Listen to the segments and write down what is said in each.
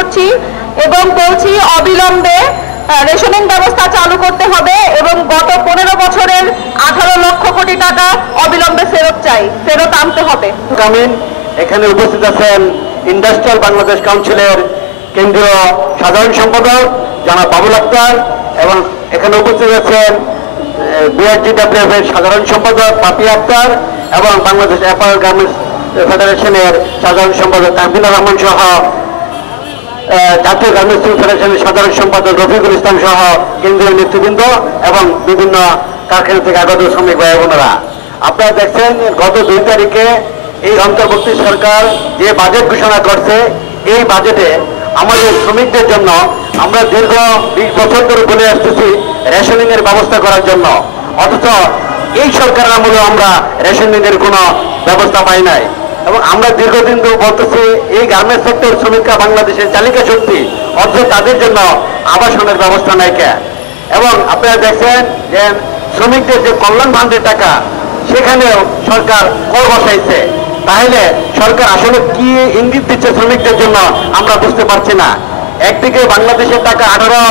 করছি এবং বলছি অবিলম্বে রেশনিং ব্যবস্থা চালু করতে হবে এবং গত 15 বছরের 18 লক্ষ কোটি টাকা অবিলম্বে ফেরত আনতে হবে। এখানে উপস্থিত আছেন ইন্ডাস্ট্রিয়াল বাংলাদেশ কাউন্সিলের কেন্দ্রীয় সাধারণ সম্পাদক জনাব বাবুল আক্তার এবং এখানে উপস্থিত আছেন বিআরজিডব্লিউএফ এর সাধারণ সম্পাদক পাপি আক্তার এবং বাংলাদেশ অ্যাপারেল গার্মেন্টস ফেডারেশনের সাধারণ সম্পাদক তাহমিনা রহমান সহ জাতীয় গার্মেন্টস ফেডারেশনের সাধারণ সম্পাদক রফিকুল ইসলাম সহ কেন্দ্রীয় নেতৃবৃন্দ এবং বিভিন্ন কারখানা থেকে আগত শ্রমিক ভাই বোনেরা, আপনারা দেখছেন গত 2 তারিখে এই অন্তর্বর্তী সরকার যে বাজেট ঘোষণা করছে, এই বাজেটে আমাদের শ্রমিকদের জন্য আমরা দীর্ঘ 20 বছর ধরে বলে আসতেছি রেশনিং এর ব্যবস্থা করার জন্য, অথচ এই সরকারের আমলে আমরা রেশনিং এর কোনো ব্যবস্থা পাই নাই এবং আমরা দীর্ঘদিন ধরে বলতেছি এই গার্মেন্টস সেক্টর শ্রমিকরা বাংলাদেশের চালিকা শক্তি, অথচ তাদের জন্য আবাসনের ব্যবস্থা নাই কে। এবং আপনারা দেখছেন যে শ্রমিকদের যে কল্যাণ ভাণ্ডের টাকা সেখানেও সরকার কর বসাইছে, তাহলে সরকার আসলে কি ইঙ্গিত দিচ্ছে শ্রমিকদের জন্য আমরা বুঝতে পারছি না। একদিকে বাংলাদেশের টাকা 18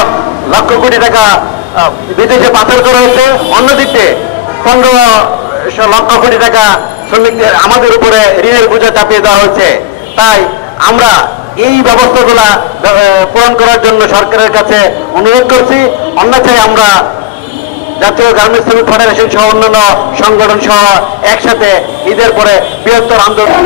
লক্ষ কোটি টাকা বিদেশে পাচার করা হয়েছে, অন্যদিকে 15 লক্ষ কোটি টাকা শ্রমিকদের আমাদের উপরে ঋণের বোঝা চাপিয়ে দেওয়া হয়েছে। তাই আমরা এই ব্যবস্থাগুলা পূরণ করার জন্য সরকারের কাছে অনুরোধ করছি, অন্যথায় আমরা জাতীয় গার্মেন্টস শ্রমিক ফেডারেশন সহ অন্যান্য সংগঠন সহ একসাথে ঈদের পরে বৃহত্তর আন্দোলন